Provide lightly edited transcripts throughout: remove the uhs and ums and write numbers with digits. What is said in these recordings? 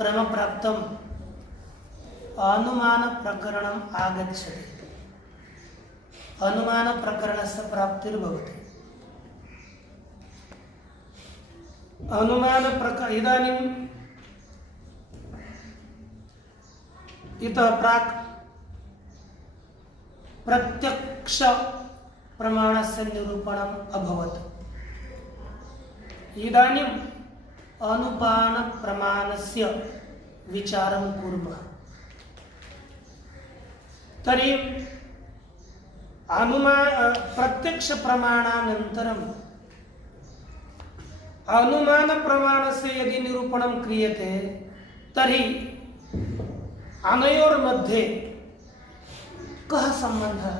क्रमप्राप्तम् अनुमानप्रकरणम् आगच्छति। अनुमानप्रकरणस्य प्राप्तिर्भवति। इदानीम् इतः प्राक् प्रत्यक्ष प्रमाणस्य निरूपणम् अभवत्। इदानीम् अनुमान प्रमाणस्य विचारं कुर्मः। तर्हि प्रत्यक्ष प्रमाणानन्तरम् अनुमान प्रमाणस्य यदि निरूपणं क्रियते तर्हि अनयोर्मध्ये कः सम्बन्धः?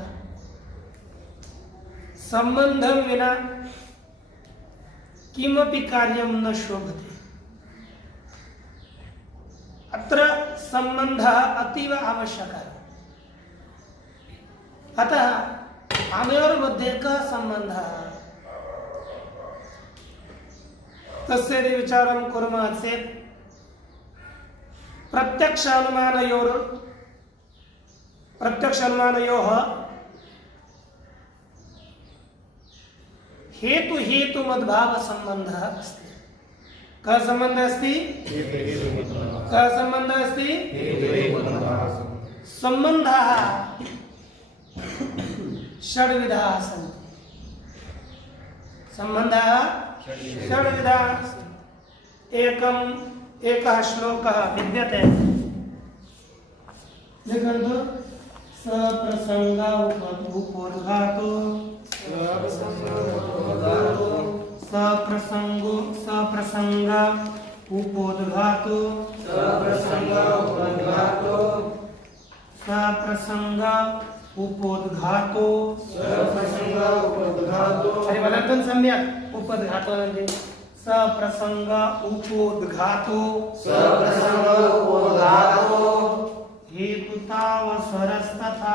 सम्बन्धं विना किमपि कार्यं न शोभते। अत्र सम्बन्धः अतीव आवश्यकः। अतः अनयोर्मध्ये कः सम्बन्धः? तस्य यदि विचारं कुर्मः चेत् प्रत्यक्षानुमानयोः हेतु संबंधः अस्ति। कः सम्बन्धः अस्ति? कः सम्बन्धः अस्ति? सम्बन्धाः षड्विधाः सन्ति। सम्बन्धाः षड्विधाः सन्ति। एकः श्लोकः विद्यते। लिखन्तु। सप्रसंग उपोद्घातो सप्रसंग उपोद्घातो परिवर्तन सम्यक उपोद्घातो म्हणजे सप्रसंग उपोद्घातो हेतुतावसरस्तथा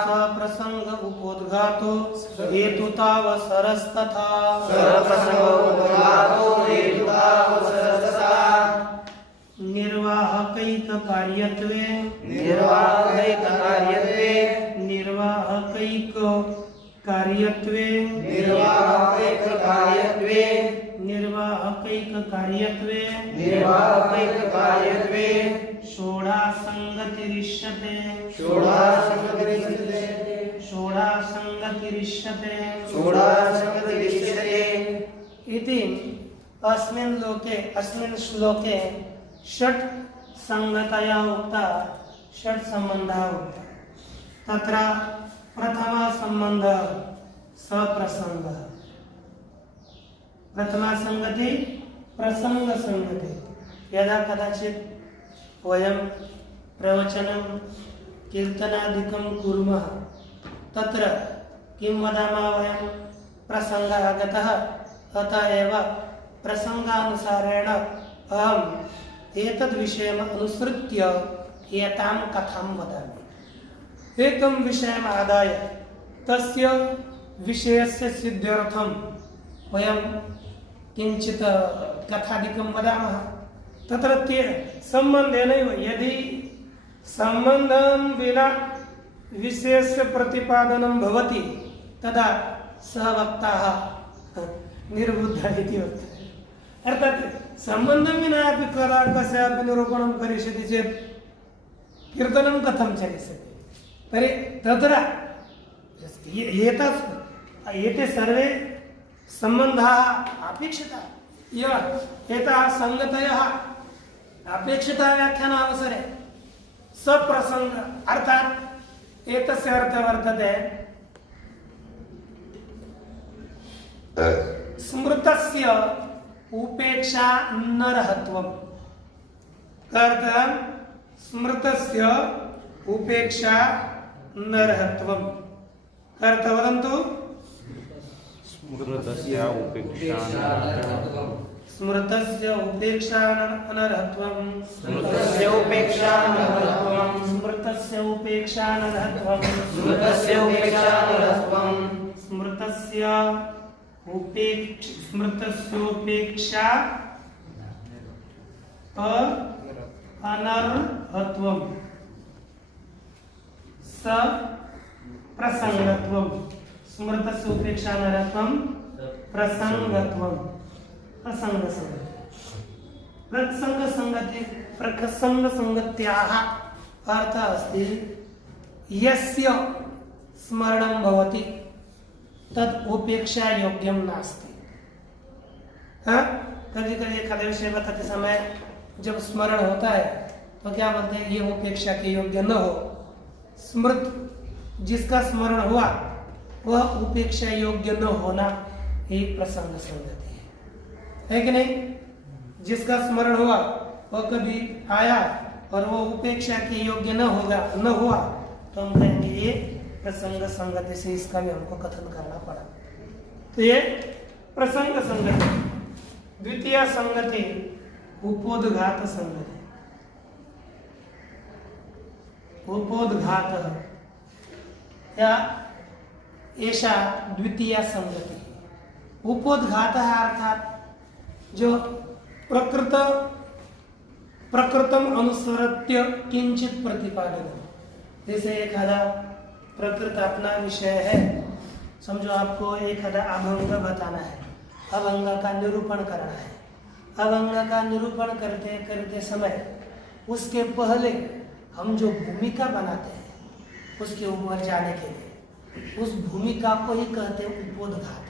सप्रसंग उपोद्घातो हेतुतावसरस्तथा निर्वाहकैक कार्यत्वे षोडासंगतिरिष्यते इति अस्मिन् श्लोके षट् संगतया उक्ता षट् संबंधः उक्ता। तत्र प्रथमः संबंधः सप्रसंगः। प्रथमा संगति प्रसंग संगति। यदा कदाचित् वयं प्रवचनं कीर्तनादिकं कुर्मः तत्र किं वदामः वयं? प्रसंगः आगतः अतः एव प्रसंगानुसारेण अहम् एतद् विषयम् अनुसृत्य एतां कथां वदामि। एकं विषयम् आदाय तस्य विषयस्य सिद्ध्यर्थं वयं किञ्चित् कथादिकं वदामः। तत्र सम्बन्धेनैव यदि सम्बन्धं विना विषयस्य प्रतिपादनं भवति तदा सः वक्ताः निर्बुद्धः इति वक्तव्यम्। अर्थात् सम्बन्धं विना अपि कदा कस्यापि निरूपणं करिष्यति चेत् कीर्तनं कथं चलिष्यति? तर्हि तत्र एते सर्वे सम्बन्धाः अपेक्षिताः। एताः संगतयः अपेक्षिताः व्याख्यानावसरे सप्रसंग अर्थात् एतस्य अर्थः वर्तते स्मृतस्य उपेक्षा नरहत्वम्। अर्थः स्मृतस्य उपेक्षा नरहत्वम्। अर्थः वदन्तु। स्मृतस्य उपेक्षा अनर्हत्वम्। स्मृतस्य उपेक्षानर्हत्वं स्मृतस्योपेक्षा अनर्हत्वं स प्रसंगत्वं स्मृतस्य उपेक्षानर्हत्वं प्रसंगत्वं प्रसंगसंगत्याः अर्थः अस्ति यस्य स्मरणं भवति तद उपेक्षा योग्यम नास्ति। हाँ, कभी कभी एखादा विषय बताते समय जब स्मरण होता है तो क्या बोलते हैं, ये उपेक्षा के योग्य न हो। स्मृत जिसका स्मरण हुआ वह उपेक्षा योग्य न होना एक प्रसंग संगति है कि नहीं। जिसका स्मरण हुआ वह कभी आया और वो उपेक्षा के योग्य न हुआ तो हम कहेंगे ये प्रसंग संगति से इसका भी हमको कथन करना पड़ा। तो ये प्रसंग संगति। द्वितीय संगति उपोद्घात संगति। उपोद्घात या एषा द्वितीय संगति। उपोद्घात अर्थात जो प्रकृतम अनुसृत्य किंचित प्रतिपादन। जैसे एखादा प्रकृत अपना विषय है, समझो आपको एखादा अभंग बताना है, अभंग का निरूपण करना है। अभंग का निरूपण करते करते समय उसके पहले हम जो भूमिका बनाते हैं उसके ऊपर जाने के लिए उस भूमिका को ही कहते हैं उपोद्घात।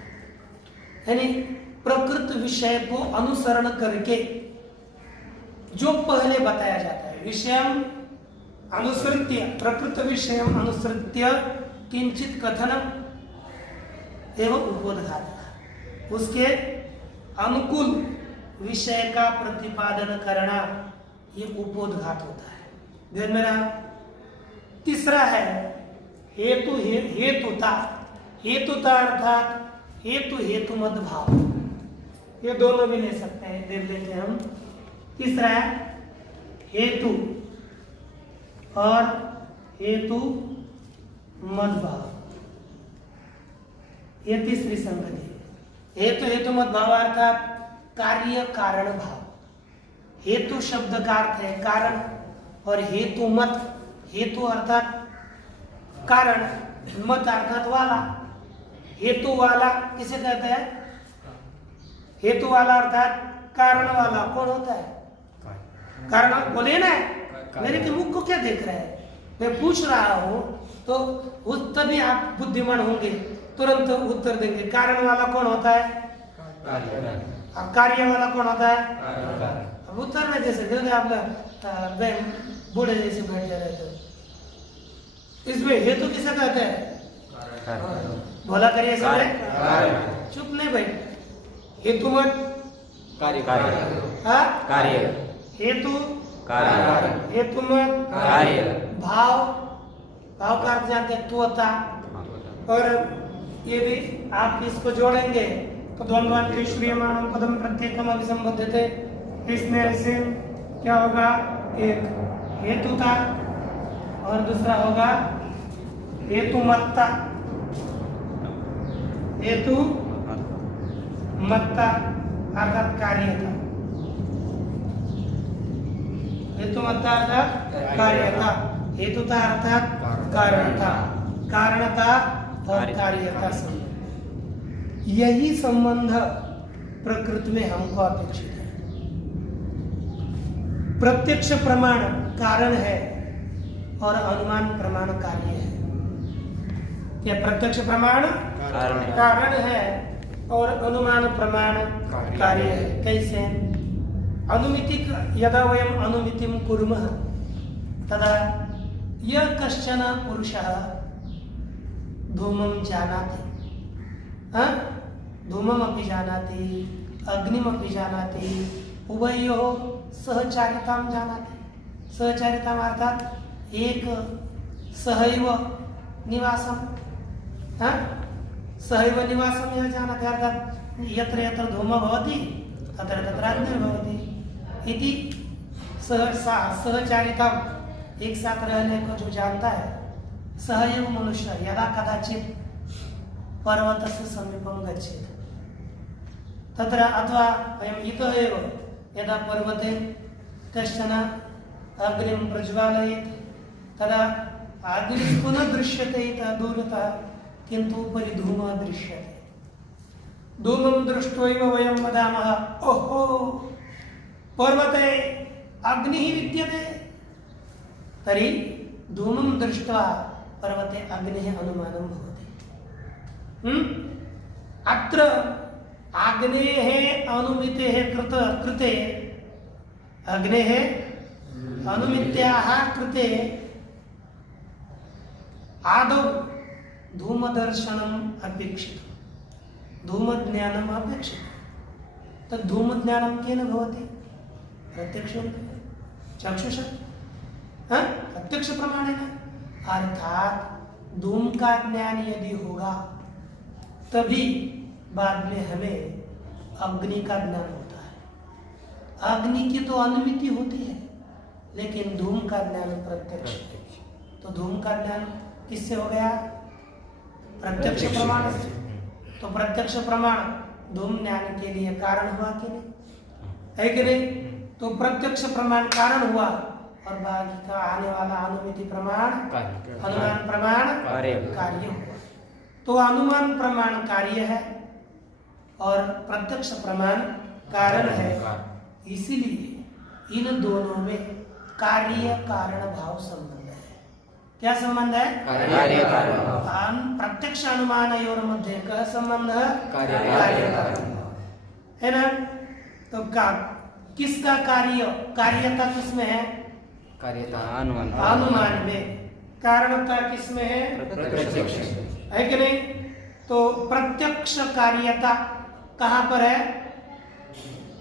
यानी प्रकृत विषय को अनुसरण करके जो पहले बताया जाता है, विषयम अनुसृत्य प्रकृत विषय अनुसृत्य किंचित कथनम एवं उपोद्घात। उसके अनुकूल विषय का प्रतिपादन करना ये उपोद्घात होता है। ध्यान में रहा। तीसरा है हेतुता। हेतुता अर्थात हेतुमत भाव। ये दोनों भी ले सकते हैं, देख लेते हैं हम। तीसरा है हेतु और हेतु मत भाव। ये तीसरी संगति है। हेतु मत भाव अर्थात कार्य कारण भाव। हेतु शब्द का अर्थ है कारण और हेतु मत। हेतु अर्थात कारण, मत अर्थात वाला। हेतु वाला किसे कहते हैं? हेतु वाला अर्थात कारण वाला कौन होता है? कारण बोले ना, मेरे के मुख को क्या देख रहे हैं? मैं पूछ रहा हूं तो तभी आप बुद्धिमान होंगे, तुरंत उत्तर देंगे। कारण वाला कौन होता है? अब कार्य वाला कौन होता है? अब उत्तर में जैसे क्योंकि आप बूढ़े जैसे बैठे रहते हो। इसमें हेतु किसे कहते हैं? बोला करिए सब। चुप नहीं बैठ। हेतु मत कार्य हेतु हेतु मत कार्य भाव का अर्थ जानते हैं त्वता। और ये भी आप इसको जोड़ेंगे तो द्वंद्वान्ते श्रूयमाणं पदम प्रत्येकम अभिसंबध्यते। इसमें ऐसे क्या होगा? एक हेतुता और दूसरा होगा हेतुमत्ता। हेतुमत्ता अर्थात कार्यता। हेतुमत्ता अर्थात कार्यता। हेतुता अर्थात कारणता। कारणता और कार्यता संबंध। यही संबंध प्रकृति में हमको अपेक्षित है। प्रत्यक्ष प्रमाण कारण है और अनुमान प्रमाण कार्य है। क्या प्रत्यक्ष प्रमाण कारण है और अनुमान प्रमाण कार्य है? कैसे? अनुमितिक यदा वयम अनुमितिम कुर्मः तदा यः कश्चन पुरुषः धूमं जानाति, धूममपि जानाति, अग्निमपि जानाति, उभयोः सहचारितां जानाति। सहचारितां अर्थात एक सहैव निवासम, सहैव निवासम यह जानाति अर्थात यत्र यत्र धूमः भवति तत्र तत्र अग्निर्भवति इति सहचारितां एक साथ रहने को जो जानता है, सह एव मनुष्य यदा कदाचित पर्वतस्य समीपं गच्छेत् तत्र अथवा वयम् इतः एव यदा पर्वते कश्चन अग्निं प्रज्वालयेत् तदा अग्निः पुनः दृश्यते इतः दूरतः, किन्तु उपरि धूमः दृश्यते। धूमं दृष्ट्वैव वयं वदामः ओहो पर्वते अग्निः विद्यते। तर्हि धूमं दृष्ट्वा पर्वते अग्निः अनुमानं भवति। अत्र अग्नेः अनुमितेः कृते अग्नेः अनुमित्याः कृते आदौ धूमदर्शनम् अपेक्षितं, धूमज्ञानम् अपेक्षितं। तद् धूमज्ञानं केन भवति? प्रत्यक्षेण, चक्षुषा, प्रत्यक्ष प्रमाणेन। अर्थात धूम का ज्ञान यदि होगा तभी बाद में हमें अग्नि का ज्ञान होता है। अग्नि की तो अनुमिति होती है, लेकिन धूम का ज्ञान प्रत्यक्ष। तो धूम का ज्ञान किससे हो गया? प्रत्यक्ष प्रमाण से। तो प्रत्यक्ष प्रमाण धूम ज्ञान के लिए कारण हुआ कि नहीं? है कि नहीं? तो प्रत्यक्ष प्रमाण कारण हुआ और बाकी का आने वाला अनुमिति प्रमाण, अनुमान प्रमाण कार्य हुआ। तो अनुमान प्रमाण कार्य है और प्रत्यक्ष प्रमाण कारण है। इसीलिए इन दोनों में कार्य कारण भाव संबंध है। क्या संबंध है? कार्य कारण। प्रत्यक्ष अनुमानयोर मध्ये कः संबंध? कार्य कारण है ना। तो किसका कार्य, कार्यता किसमें है? अनुमान में। कारणता किसमें है? प्रत्यक्ष है कि नहीं? तो प्रत्यक्ष कार्यता कहाँ पर है?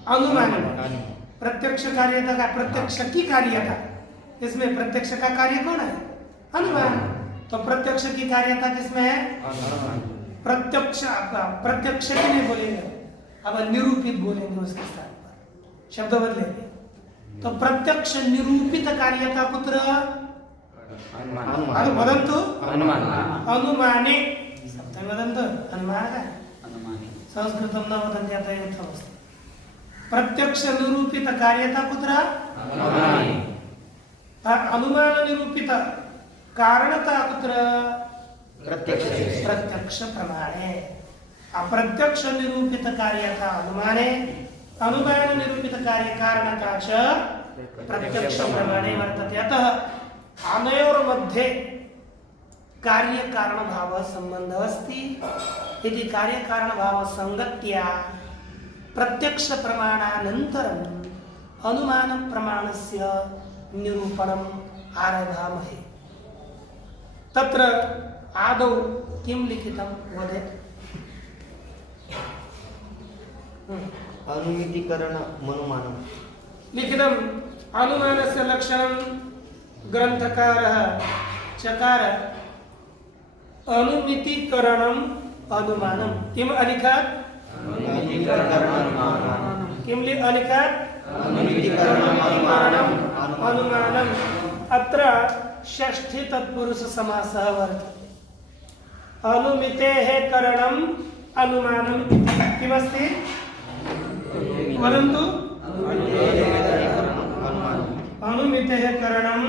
अनुमान में। प्रत्यक्ष कार्यता का, प्रत्यक्ष की कार्यता, इसमें प्रत्यक्ष का कार्य कौन है? अनुमान। तो प्रत्यक्ष की कार्यता किसमें है? प्रत्यक्ष। प्रत्यक्ष की नहीं बोलेंगे, अब निरूपित बोलेंगे उसके स्थान पर, शब्द बदलेंगे। तो प्रत्यक्ष निरूपित कार्यता कुत्र? वदन्तु अनुमाने। वदन्तु अनुमान, संस्कृतं न वदन्ति अतः यथावस्था। प्रत्यक्ष निरूपित कार्यता कुत्र? अनुमान निरूपित कारणता कुत्र? प्रत्यक्ष प्रमाणे। अप्रत्यक्ष निरूपित कार्यता अनुमाने, अनुमान निरूपित कार्य कारणता च प्रत्यक्ष प्रमाणे वर्तते। अतः अनयोर मध्ये कार्य कारण भाव संबंध अस्ति। यदि कार्य कारण भाव संगत्या प्रत्यक्ष प्रमाणानन्तरं अनुमान प्रमाणस्य निरूपणम् आरभामहे। तत्र आदौ किं लिखितं वदेत्? अनुमितिकरण अनुमानम् लिखितम्। अनुमानस्य लक्षणं ग्रंथकारः चकार अनुमितिकरणम् अनुमानम्। किम् अलिखत्? किम् अलिखत्? अनुमितिकरणम् अनुमानम्। अत्र षष्ठी तत्पुरुष समासः वर्तते। अनुमितेः करणम् अनुमानम् इति। किमस्ति? वदन्तु। अनुमितेः करणम्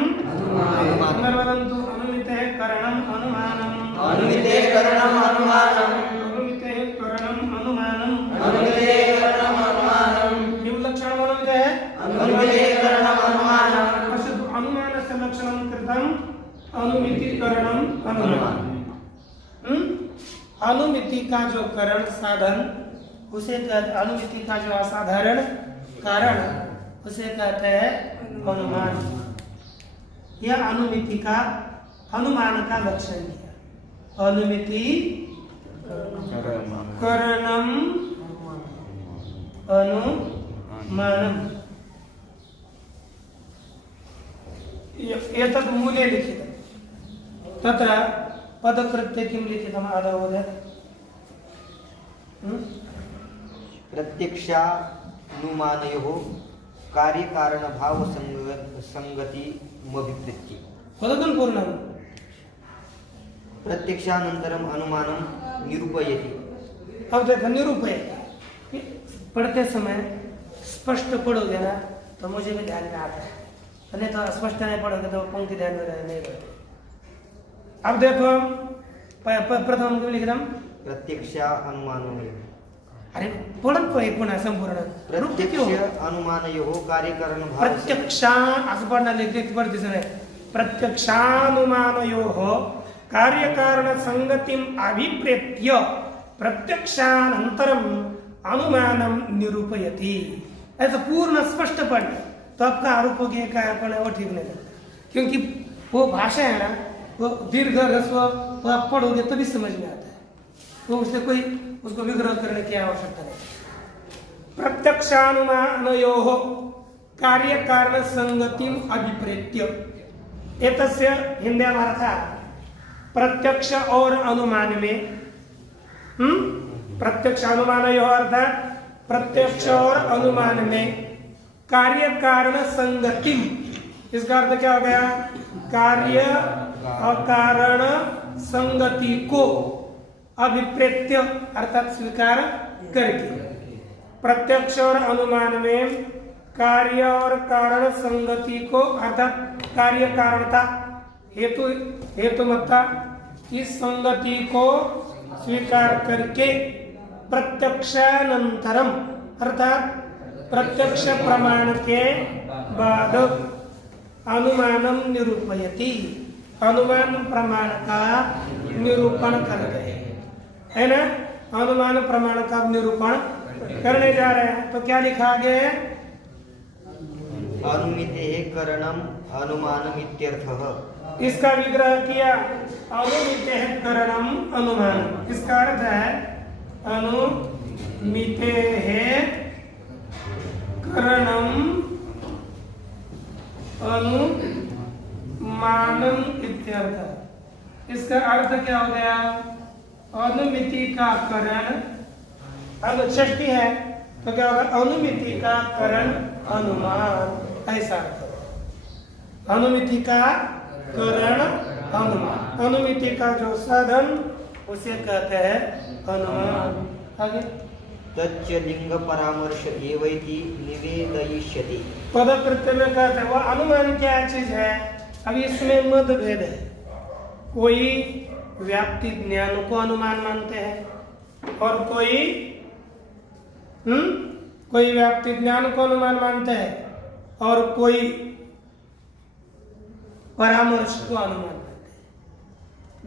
वदन्तु। अनुमितेः करणम् अनुमानम्। अनुमितेः करणम् अनुमानम्। अनुमितेः करणम् अनुमानम्। अनुमितेः करणम् अनुमानम्। किं लक्षणम् अनुमितेः? अनुमितेः करणम् अनुमानम्। पश्यतु, अनुमानस्य लक्षणं कृतम् अनुमितिकरणम् अनुमानम्। अनुमिति का जो करण साधन उसे अनुमिति का जो असाधारण कारण उसे कहते हैं अनुमान। यह अनुमिति का, अनुमान का लक्षण है। अनुमिति करणम अनुमानम। एतत् मूले लिखितं। तत्र पदकृत्ये किं लिखितम् आदौ वदेत्? प्रत्यक्षानुमानयोः कार्यकारणभाव संगति मभिप्रत्यय वदतु पूर्णं। प्रत्यक्षानन्तरम् अनुमानं निरूपयति। अब देखो निरूपय पढ़ते समय स्पष्ट पढ़ोगे ना तो मुझे भी ध्यान में आता है, नहीं तो स्पष्ट नहीं पढ़ोगे तो पंक्ति ध्यान में नहीं रहती। अब देखो प्रथम क्यों लिख रहा हूं? प्रत्यक्षा अनुमानम्। अरे पढ़त तो एक पुन्हा संपूर्ण रूप क्यों? प्रत्यक्ष अनुमानयोः कार्यकरण भाव प्रत्यक्षा असं पढ़ना लिख पढ़ते समय प्रत्यक्षानुमानयोः कार्यकारण संगतिम अभिप्रेत्य प्रत्यक्षानंतरम अनुमानम निरूपयति। ऐसा पूर्ण स्पष्ट पढ़ना तो आपका आरोप हो गया कारण है वो ठीक नहीं लगता, क्योंकि वो भाषा है ना वो दीर्घ ह्रस्व वो आप पढ़ोगे तभी समझ में आता है, तो उससे कोई उसको विग्रह करने की आवश्यकता नहीं। प्रत्यक्षानुमानयोः कार्य कारण संगतिम अभिप्रेत्य एतस्य हिंद्यामर्थः प्रत्यक्ष और अनुमान में प्रत्यक्ष अनुमानयोः अर्थात प्रत्यक्ष और अनुमान में कार्य कारण संगतिम, इसका अर्थ क्या हो गया? कार्य और कारण संगति को अभिप्रेत्य अर्थात स्वीकार करके, प्रत्यक्ष और अनुमान में कार्य और कारण संगति को अर्थात कार्य कारणता हेतु हेतुमत्ता इस संगति को स्वीकार करके प्रत्यक्षानंतरम अर्थात प्रत्यक्ष प्रमाण के बाद अनुमानम निरूपयति, अनुमान प्रमाण का निरूपण करते हैं, है ना? अनुमान प्रमाण का निरूपण करने जा रहे हैं तो क्या लिखा गया? अनुमितेः करणम अनुमानम इत्यर्थः। इसका विग्रह किया अनुमितेः करणम अनुमान, इसका अर्थ है अनुमितेः करणम अनुमानम इत्यर्थ। इसका अर्थ क्या हो गया? अनुमिति का करण, अब षष्ठी है तो क्या होगा? अनुमिति का करण अनुमान, ऐसा अर्थ। अनुमिति का करण अनुमान, अनुमिति का जो साधन उसे कहते हैं अनुमान। आगे तच्च लिंग परामर्श एवैति निवेदयिष्यति। पद कृत्य में कहते हैं वो अनुमान क्या चीज है? अब इसमें मतभेद है, कोई व्याप्ति ज्ञान को अनुमान मानते हैं और कोई व्याप्ति ज्ञान को अनुमान मानते हैं और कोई परामर्श को अनुमान मानते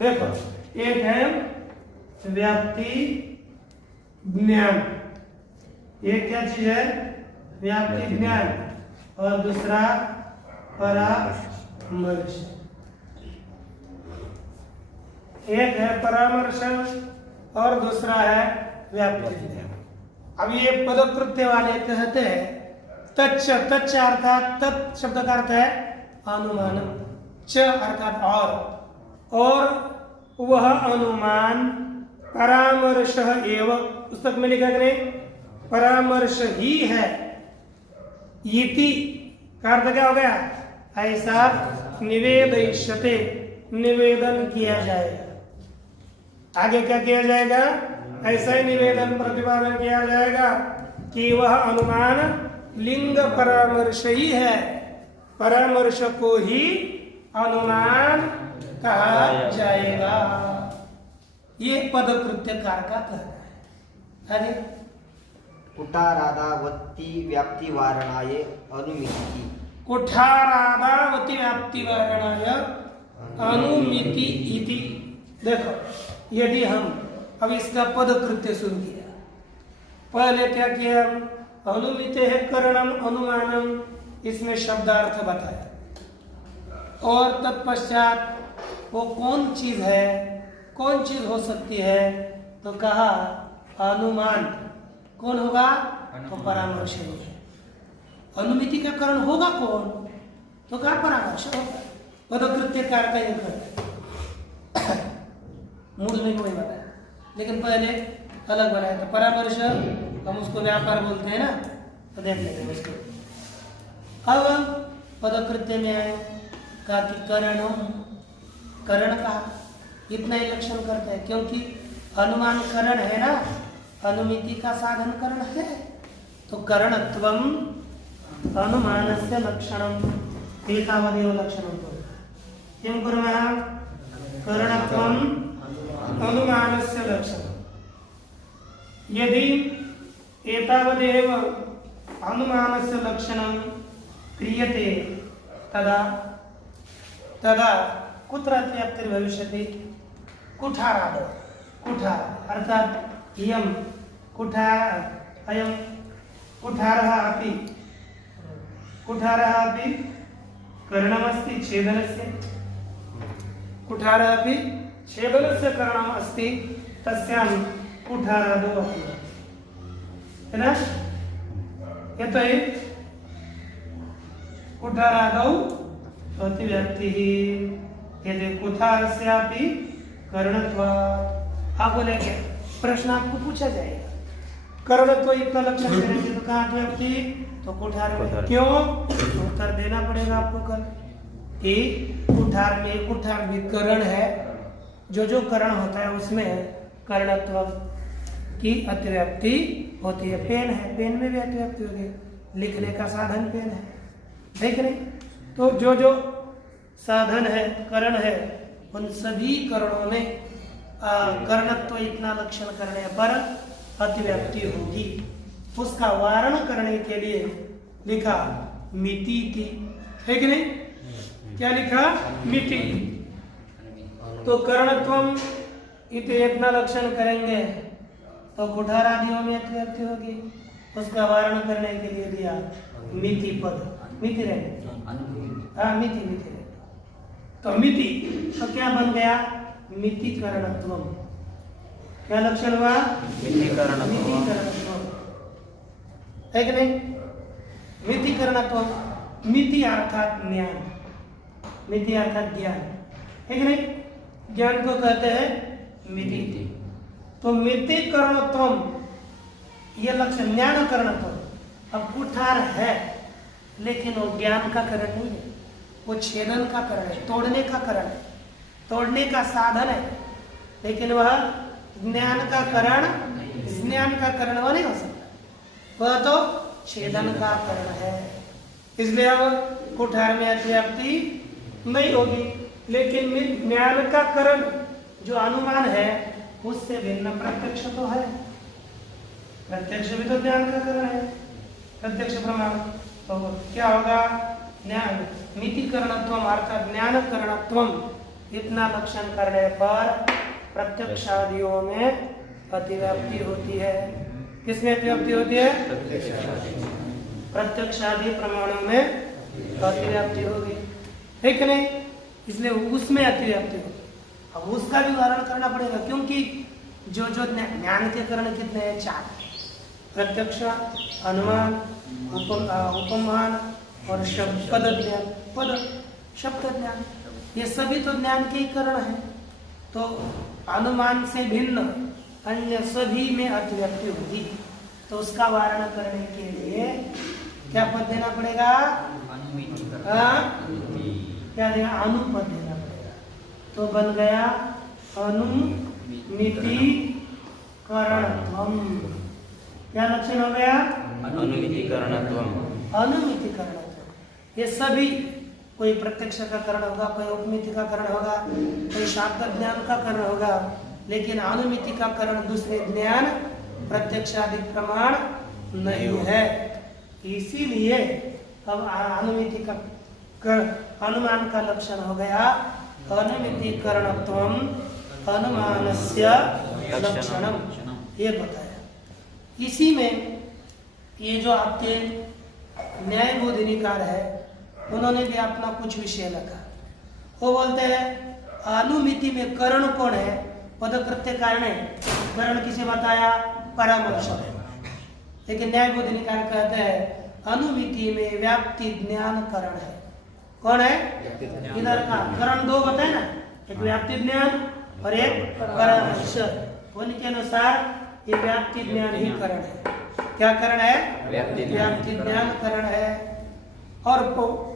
हैं। देखो एक है व्याप्ति ज्ञान, ये क्या चीज है? व्याप्ति ज्ञान, और दूसरा परामर्श। एक है परामर्श और दूसरा है व्याप्ति ज्ञान। अब ये पदकृत्य वाले कहते हैं तच्च, तच्च अर्थात तत् शब्द का अर्थ है अनुमानम, च अर्थात और वह अनुमान परामर्श एव, पुस्तक में लिखा गया परामर्श ही है, इति का अर्थ क्या हो गया? ऐसा निवेदयिष्यते, निवेदन किया जाएगा। आगे क्या किया जाएगा? ऐसा ही निवेदन प्रतिपादन किया जाएगा कि वह अनुमान लिंग परामर्श ही है, परामर्श को ही अनुमान कहा जाएगा। ये पदकृत्यकार का कहना है। कुठारादावती व्याप्ति वारणाय अनुमिति। कुठारादावती व्याप्ति वारणाय अनुमिति इति। देखो यदि हम अब इसका पदकृत्य शुरू किया, पहले क्या किया? अनुमितेः करणम अनुमानम, इसमें शब्दार्थ बताया और तत्पश्चात वो कौन चीज है, कौन चीज हो सकती है, तो कहा अनुमान कौन होगा? तो परामर्श होगा। अनुमिति का करण होगा कौन? तो कहा परामर्श होगा। पदकृत्यकार का यह करता है, मूल में वही बताया, लेकिन पहले अलग बनाया था। परामर्श हम उसको व्यापार बोलते हैं ना, तो देख लेते हैं उसको। अब पदकृत्य में आए कहा कि करण कहा, इतना ही लक्षण करते हैं, क्योंकि अनुमान करण है ना, अनुमिति का साधन करण है, तो करणत्वम अनुमानस्य लक्षणम एतावदेव लक्षणम किं कुर्मः करणत्वम अनुमानस्य लक्षणम। यदि एतावदेव अनुमानस्य लक्षणं क्रियते तदा कुत्र अतिव्याप्तिर्भविष्यति कुठारादौ, कुठार अर्थात इयं अयं कुठारः अपि करणमस्ति छेदनस्य, कुठारः अपि छेदनस्य करणम् अस्ति, तस्यां कुठारादौ अपि है ना, यतोहि कुठारादौ अतिव्याप्तिः यदि कुठारस्यापि करणत्वात्। आप बोलेंगे प्रश्न आपको पूछा जाएगा, करणत्व इतना लक्षण करेंगे तो कहाँ अतिव्याप्ति, तो कुठार में, क्यों, उत्तर देना पड़ेगा आपको कल कि कुठार में, कुठार भी करण है, जो करण होता है उसमें करणत्व की अतिव्याप्ति होती है। पेन है, पेन में भी अतिव्याप्ति होती है, लिखने का साधन पेन है नहीं, तो जो साधन है, करण है, उन सभी करणों में करणत्व इतना लक्षण करने पर अतिव्याप्ति होगी। उसका वारण करने के लिए लिखा मिति थी, है कि नहीं, क्या लिखा मिति, तो करणत्वम इति इतना लक्षण करेंगे तो कुठार आदियों में अतिव्याप्ति होगी, उसका वारण करने के लिए दिया मिति पद, मिति रहे, हाँ मिति रहे, तो मिति तो क्या बन गया, मिति करणत्वम, क्या लक्षण हुआ, मिति करणत्वम, है कि नहीं, मिति करणत्वम, मिति अर्थात ज्ञान, मिति अर्थात ज्ञान, है कि नहीं, ज्ञान को कहते हैं मिति, तो मिति करणत्वम ये लक्षण, ज्ञान करणत्वम। अब कुठार है लेकिन वो ज्ञान का करण नहीं है, वो छेदन का करण है, तोड़ने का करण है, तोड़ने का साधन है, लेकिन वह ज्ञान का करण वह नहीं हो सकता, वह तो छेदन का करण है, इसलिए अब कुठार में अतिव्याप्ति नहीं होगी। लेकिन ज्ञान का करण जो अनुमान है उससे भिन्न प्रत्यक्ष तो है, प्रत्यक्ष भी तो ज्ञान का करण है, प्रत्यक्ष प्रमाण, तो क्या होगा, ज्ञान मिति करणत्वम अर्थात ज्ञान करणत्वम इतना लक्षण करने पर प्रत्यक्षादियों में अतिव्याप्ति होती है। किसमें अतिव्याप्ति होती है, प्रत्यक्षादि प्रमाणों में अतिव्याप्ति होगी, है कि नहीं, इसलिए उसमें अतिव्याप्ति होगी। अब उसका भी वारण करना पड़ेगा, क्योंकि जो ज्ञान के करण कितने हैं, 4, प्रत्यक्ष, अनुमान, उपमान और पद ज्ञान, पद शब्द ज्ञान, ये सभी तो ज्ञान के ही करण है। तो अनुमान से भिन्न अन्य सभी में अतिव्याप्ति होगी, तो उसका वारण करने के लिए क्या पद देना पड़ेगा, क्या देना, अनुपद देना पड़ेगा, तो बन गया अनुमिति करणत्वम। क्या लक्षण हो गया, अनुमिति करणत्वम। ये सभी, कोई प्रत्यक्ष का करण होगा, कोई उपमिति का करण होगा, कोई शाब्द ज्ञान का करण होगा, लेकिन अनुमिति का करण दूसरे ज्ञान प्रत्यक्षादि प्रमाण नहीं है। इसीलिए अब अनुमिति का अनुमान का लक्षण हो गया अनुमिति करणत्वम अनुमानस्य लक्षणम, ये बताया। इसी में ये जो आपके न्याय बोधिनीकार है, उन्होंने भी अपना कुछ विषय रखा। वो बोलते हैं अनुमिति में करण कौन है, पदकृत्य कारण है, करण किसे बताया, परामर्श है। लेकिन न्याय बोधिनीकार कहते हैं अनुमिति में व्याप्ति ज्ञान करण है। कौन है, इधर का करण 2 बताए ना, एक व्याप्ति ज्ञान और एक परामर्श। उनके अनुसार ये व्याप्ति ज्ञान ही करण है। क्या करण है, व्याप्ति ज्ञान करण है। और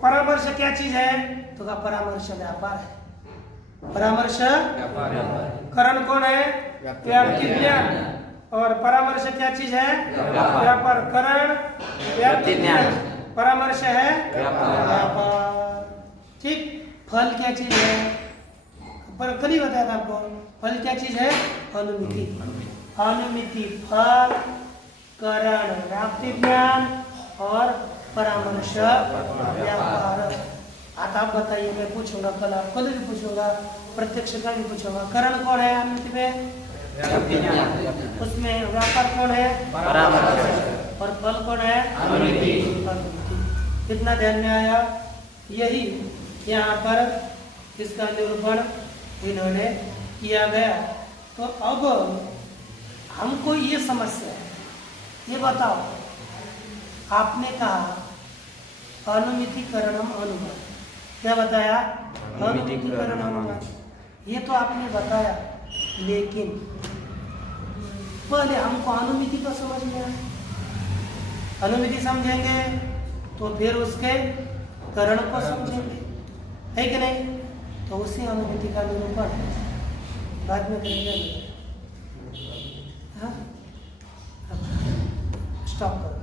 परामर्श क्या चीज है? तो का परामर्श व्यापार है। परामर्श करण कौन है? व्याप्ति ज्ञान। और परामर्श क्या चीज है? व्यापार। करण व्याप्ति ज्ञान, परामर्श है व्यापार। ठीक। फल क्या चीज है? पर कल ही बताया था आपको, फल क्या चीज है? अनुमिति। अनुमिति फल, करण व्याप्ति ज्ञान और परामर्श व्यापार। आता आप बताइए, मैं पूछूंगा कल, आपको भी पूछूंगा, प्रत्यक्ष का भी पूछूंगा। करण कौन है अनुमिति में? उसमें व्यापार कौन है? परामर्श। और फल कौन है? अनुमिति। कितना ध्यान में आया? यही यहाँ पर इसका निरूपण इन्होंने किया गया। तो अब हमको ये समस्या है, ये बताओ, आपने कहा अनुमितिकरणम अनुमान, क्या बताया? अनुमितिकरण अनुमान, ये तो आपने बताया, लेकिन पहले हमको अनुमिति को समझ में आए। अनुमिति समझेंगे तो फिर उसके करण को समझेंगे, है कि नहीं? तो उसी अनुमिति का निरूपण बाद में करेंगे। हाँ, स्टॉप करो।